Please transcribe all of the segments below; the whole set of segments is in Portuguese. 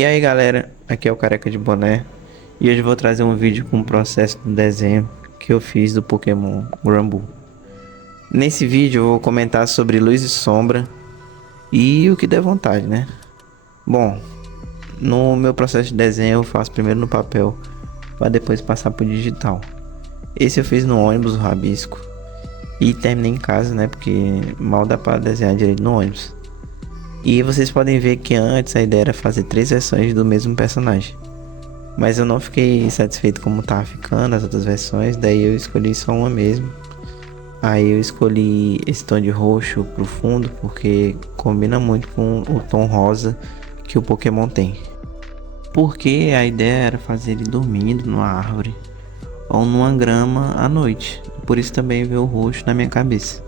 E aí galera, aqui é o Careca de Boné e hoje eu vou trazer um vídeo com o processo do desenho que eu fiz do Pokémon Granbull. Nesse vídeo eu vou comentar sobre luz e sombra e o que der vontade, né? Bom, no meu processo de desenho eu faço primeiro no papel para depois passar pro digital. Esse eu fiz no ônibus, o rabisco, e terminei em casa, né? Porque mal dá para desenhar direito no ônibus. E vocês podem ver que antes a ideia era fazer 3 versões do mesmo personagem. Mas eu não fiquei satisfeito como tava ficando as outras versões, daí eu escolhi só uma mesmo. Aí eu escolhi esse tom de roxo pro fundo, porque combina muito com o tom rosa que o Pokémon tem. Porque a ideia era fazer ele dormindo numa árvore ou numa grama à noite. Por isso também veio o roxo na minha cabeça.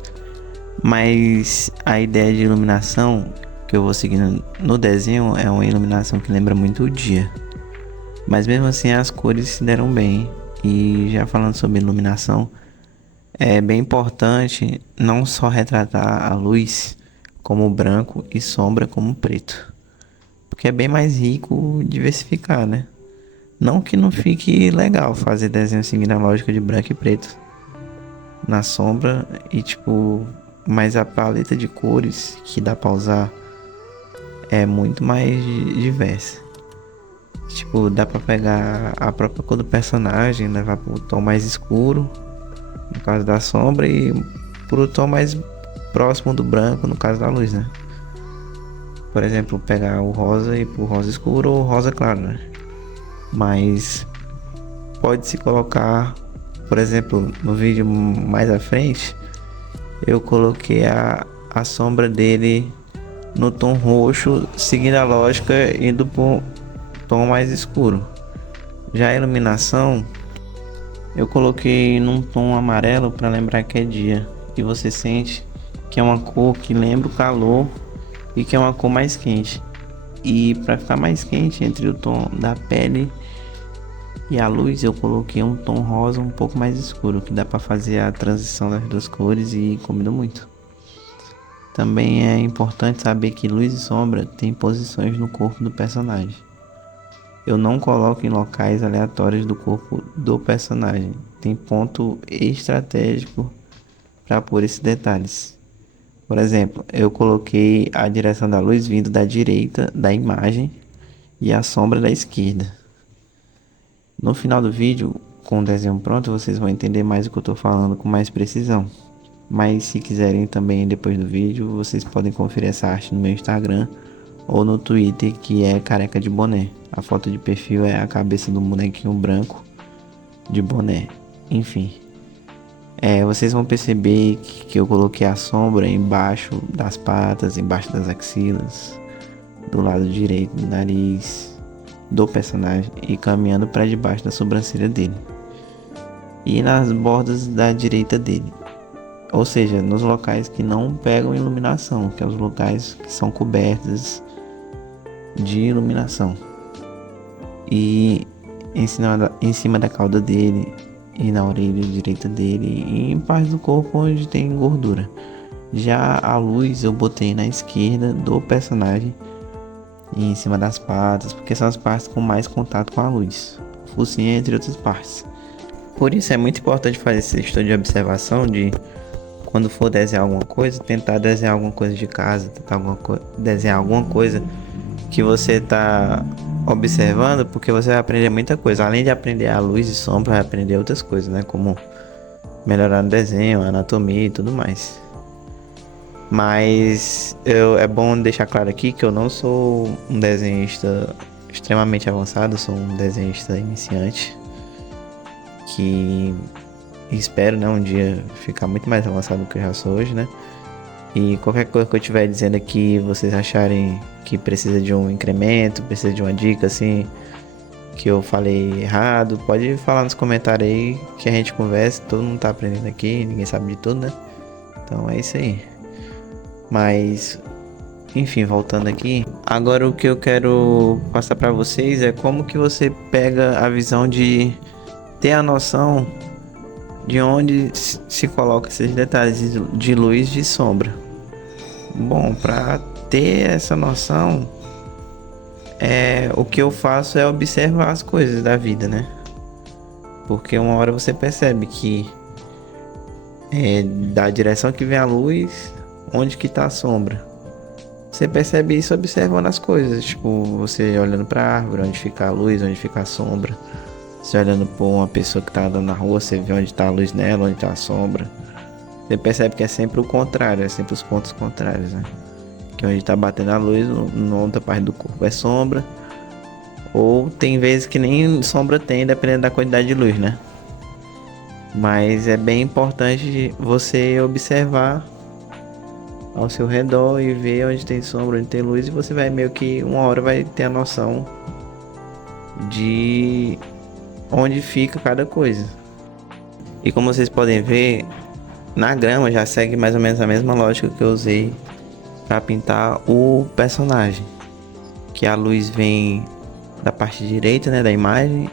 Mas a ideia de iluminação que eu vou seguindo no desenho é uma iluminação que lembra muito o dia. Mas mesmo assim as cores se deram bem. E já falando sobre iluminação, é bem importante não só retratar a luz como branco e sombra como preto. Porque é bem mais rico diversificar, né? Não que não fique legal fazer desenho seguindo a lógica de branco e preto na sombra e tipo, mas a paleta de cores que dá pra usar é muito mais diversa. Tipo, dá pra pegar a própria cor do personagem, levar pro tom mais escuro, no caso da sombra, e pro tom mais próximo do branco, no caso da luz, né? Por exemplo, pegar o rosa e pro rosa escuro ou rosa claro, né? Mas pode-se colocar, por exemplo, no vídeo mais à frente, eu coloquei a sombra dele no tom roxo, seguindo a lógica, indo pro tom mais escuro. Já a iluminação eu coloquei num tom amarelo para lembrar que é dia. E você sente que é uma cor que lembra o calor e que é uma cor mais quente. E para ficar mais quente entre o tom da pele e a luz, eu coloquei um tom rosa um pouco mais escuro, que dá para fazer a transição das duas cores e combina muito. Também é importante saber que luz e sombra têm posições no corpo do personagem. Eu não coloco em locais aleatórios do corpo do personagem. Tem ponto estratégico para pôr esses detalhes. Por exemplo, eu coloquei a direção da luz vindo da direita da imagem e a sombra da esquerda. No final do vídeo, com o desenho pronto, vocês vão entender mais o que eu estou falando com mais precisão. Mas se quiserem também depois do vídeo, vocês podem conferir essa arte no meu Instagram ou no Twitter, que é Careca de Boné. A foto de perfil é a cabeça do bonequinho branco de boné. Enfim, vocês vão perceber que eu coloquei a sombra embaixo das patas, embaixo das axilas, do lado direito do nariz do personagem e caminhando para debaixo da sobrancelha dele e nas bordas da direita dele. Ou seja, nos locais que não pegam iluminação, que é os locais que são cobertos de iluminação. E em cima da cauda dele e na orelha direita dele e em partes do corpo onde tem gordura. Já a luz eu botei na esquerda do personagem e em cima das patas, porque são as partes com mais contato com a luz, focinho entre outras partes. Por isso é muito importante fazer esse estudo de observação de quando for desenhar alguma coisa, tentar desenhar alguma coisa de casa, tentar desenhar alguma coisa que você está observando, porque você vai aprender muita coisa. Além de aprender a luz e sombra, vai aprender outras coisas, né? Como melhorar no desenho, anatomia e tudo mais. Mas é bom deixar claro aqui que eu não sou um desenhista extremamente avançado, eu sou um desenhista iniciante que espero, né, um dia ficar muito mais avançado do que eu já sou hoje, né? E qualquer coisa que eu estiver dizendo aqui, vocês acharem que precisa de um incremento, precisa de uma dica assim, que eu falei errado, pode falar nos comentários aí que a gente conversa, todo mundo tá aprendendo aqui, ninguém sabe de tudo, né? Então é isso aí. Mas, enfim, voltando aqui, agora o que eu quero passar para vocês é como que você pega a visão de ter a noção de onde se coloca esses detalhes de luz e de sombra. Bom, para ter essa noção, o que eu faço é observar as coisas da vida, né? Porque uma hora você percebe que da direção que vem a luz, onde que tá a sombra. Você percebe isso observando as coisas, tipo, você olhando pra árvore, onde fica a luz, onde fica a sombra. Você olhando por uma pessoa que tá andando na rua, você vê onde tá a luz nela, onde tá a sombra. Você percebe que é sempre o contrário, é sempre os pontos contrários, né? Que onde tá batendo a luz, na outra parte do corpo é sombra. Ou tem vezes que nem sombra tem, dependendo da quantidade de luz, né? Mas é bem importante você observar ao seu redor e ver onde tem sombra, onde tem luz, e você vai meio que uma hora vai ter a noção de onde fica cada coisa. E como vocês podem ver, na grama já segue mais ou menos a mesma lógica que eu usei para pintar o personagem, que a luz vem da parte direita, né, da imagem,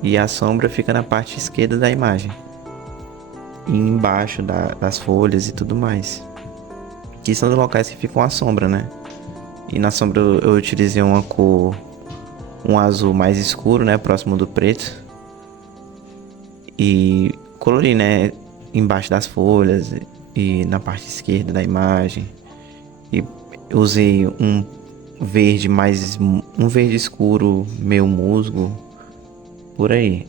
e a sombra fica na parte esquerda da imagem, e embaixo das folhas e tudo mais, que são os locais que ficam a sombra, né? E na sombra eu utilizei uma cor, um azul mais escuro, né, próximo do preto, e colori, né, embaixo das folhas e na parte esquerda da imagem. E usei um verde escuro, meio musgo, por aí.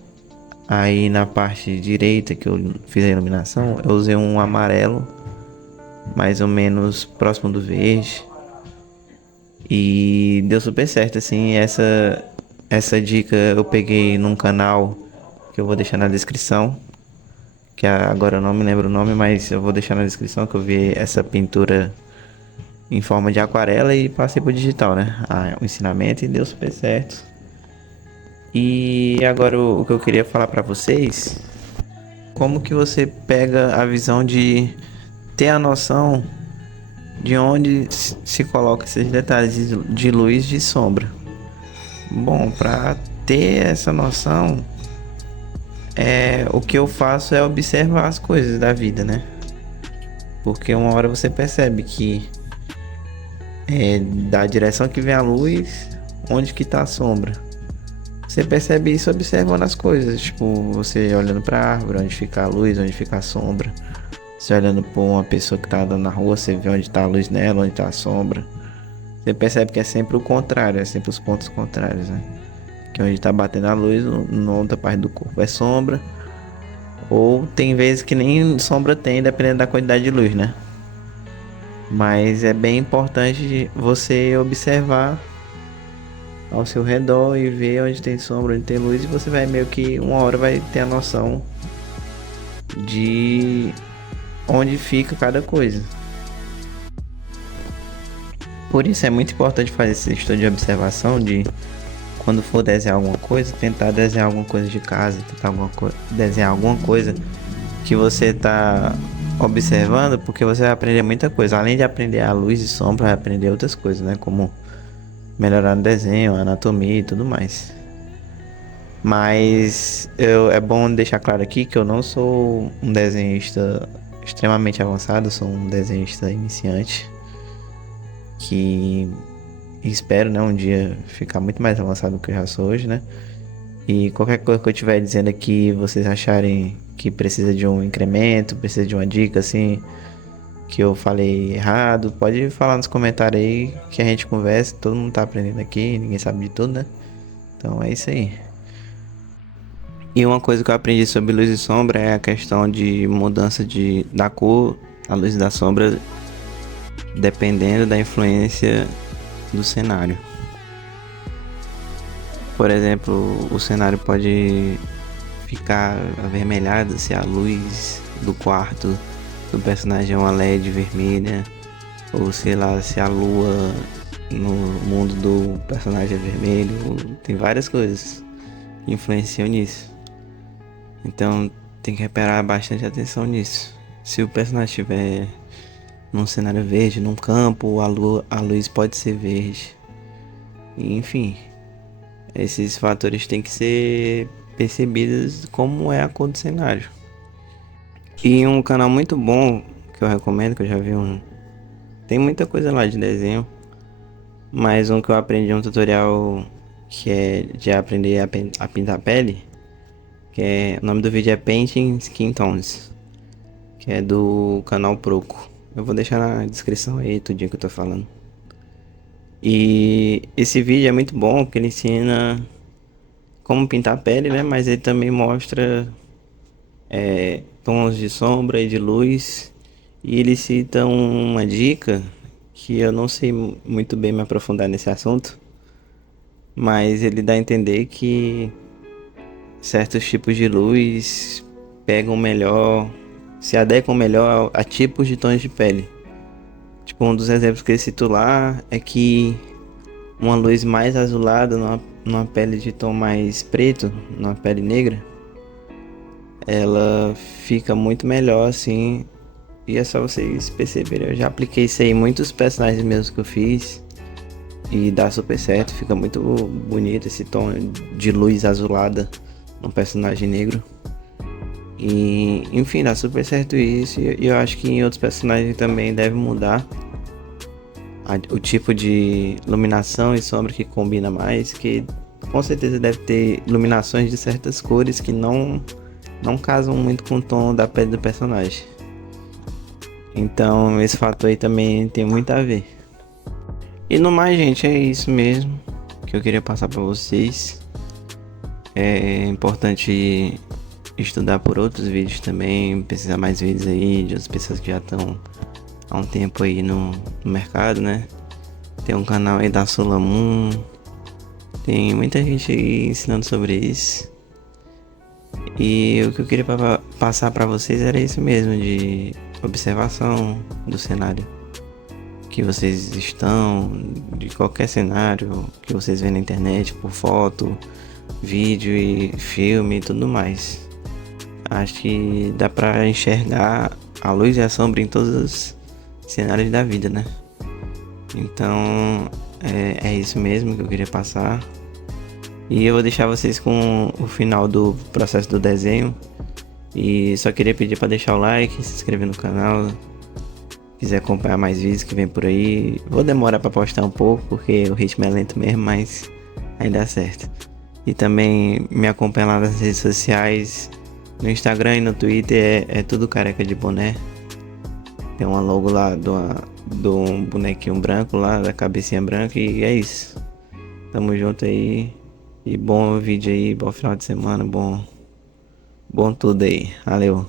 Aí na parte direita que eu fiz a iluminação, eu usei um amarelo mais ou menos próximo do verde. E deu super certo, assim. Essa dica eu peguei num canal que eu vou deixar na descrição, que agora eu não me lembro o nome, mas eu vou deixar na descrição, que eu vi essa pintura em forma de aquarela e passei pro digital, né? O ensinamento, e deu super certo. E agora o que eu queria falar pra vocês, como que você pega a visão de ter a noção de onde se coloca esses detalhes de luz e de sombra. Bom, para ter essa noção, o que eu faço é observar as coisas da vida, né? Porque uma hora você percebe que da direção que vem a luz, onde que tá a sombra. Você percebe isso observando as coisas, tipo, você olhando pra árvore, onde fica a luz, onde fica a sombra. Você olhando por uma pessoa que tá andando na rua, você vê onde tá a luz nela, onde tá a sombra. Você percebe que é sempre o contrário, é sempre os pontos contrários, né? Que onde tá batendo a luz, na outra parte do corpo é sombra. Ou tem vezes que nem sombra tem, dependendo da quantidade de luz, né? Mas é bem importante você observar ao seu redor e ver onde tem sombra, onde tem luz, e você vai meio que uma hora vai ter a noção de onde fica cada coisa. Por isso é muito importante fazer esse estudo de observação, de quando for desenhar alguma coisa, tentar desenhar alguma coisa de casa, tentar desenhar alguma coisa que você está observando, porque você vai aprender muita coisa. Além de aprender a luz e sombra, vai aprender outras coisas, né? Como melhorar no desenho, anatomia e tudo mais. Mas é bom deixar claro aqui que eu não sou um desenhista extremamente avançado, eu sou um desenhista iniciante que espero, né, um dia ficar muito mais avançado do que eu já sou hoje, né? E qualquer coisa que eu estiver dizendo aqui, vocês acharem que precisa de um incremento, precisa de uma dica, assim, que eu falei errado, pode falar nos comentários aí que a gente conversa. Todo mundo tá aprendendo aqui, ninguém sabe de tudo, né? Então é isso aí. E uma coisa que eu aprendi sobre luz e sombra é a questão de mudança da cor, a luz e da sombra, dependendo da influência do cenário. Por exemplo, o cenário pode ficar avermelhado se a luz do quarto do personagem é uma LED vermelha, ou sei lá, se a lua no mundo do personagem é vermelho. Tem várias coisas que influenciam nisso. Então tem que reparar bastante atenção nisso. Se o personagem estiver num cenário verde, num campo, a luz pode ser verde. E, enfim, esses fatores têm que ser percebidos como é a cor do cenário. E um canal muito bom que eu recomendo, que eu já vi tem muita coisa lá de desenho, Mas um que eu aprendi um tutorial que é de aprender a pintar a pele, o nome do vídeo é Painting Skin Tones, que é do canal Proco. Eu vou deixar na descrição aí tudinho que eu tô falando. E esse vídeo é muito bom porque ele ensina como pintar a pele, né? Mas ele também mostra tons de sombra e de luz. E ele cita uma dica que eu não sei muito bem me aprofundar nesse assunto, mas ele dá a entender que certos tipos de luz pegam melhor, se adequam melhor a tipos de tons de pele. Tipo, um dos exemplos que ele citou lá é que uma luz mais azulada numa pele de tom mais preto, numa pele negra, ela fica muito melhor assim. E é só vocês perceberem, eu já apliquei isso aí em muitos personagens meus que eu fiz e dá super certo, fica muito bonito esse tom de luz azulada no personagem negro. E enfim, dá super certo isso, e eu acho que em outros personagens também deve mudar o tipo de iluminação e sombra que combina mais, que com certeza deve ter iluminações de certas cores que não casam muito com o tom da pele do personagem. Então esse fator aí também tem muito a ver. E no mais, gente, é isso mesmo que eu queria passar para vocês. É importante estudar por outros vídeos também, pesquisar mais vídeos aí de outras pessoas que já estão há um tempo aí no mercado, né? Tem um canal aí da Solamun, tem muita gente aí ensinando sobre isso. E o que eu queria passar para vocês era isso mesmo, de observação do cenário que vocês estão, de qualquer cenário que vocês veem na internet, por foto, vídeo e filme e tudo mais. Acho que dá pra enxergar a luz e a sombra em todos os cenários da vida, né? Então é isso mesmo que eu queria passar. E eu vou deixar vocês com o final do processo do desenho. E só queria pedir para deixar o like, se inscrever no canal. Quiser acompanhar mais vídeos que vem por aí. Vou demorar para postar um pouco porque o ritmo é lento mesmo, mas aí dá certo. E também me acompanha lá nas redes sociais. No Instagram e no Twitter é tudo Careca de Boné. Tem uma logo lá do um bonequinho branco lá, da cabecinha branca, e é isso. Tamo junto aí. E bom vídeo aí, bom final de semana, bom tudo aí. Valeu.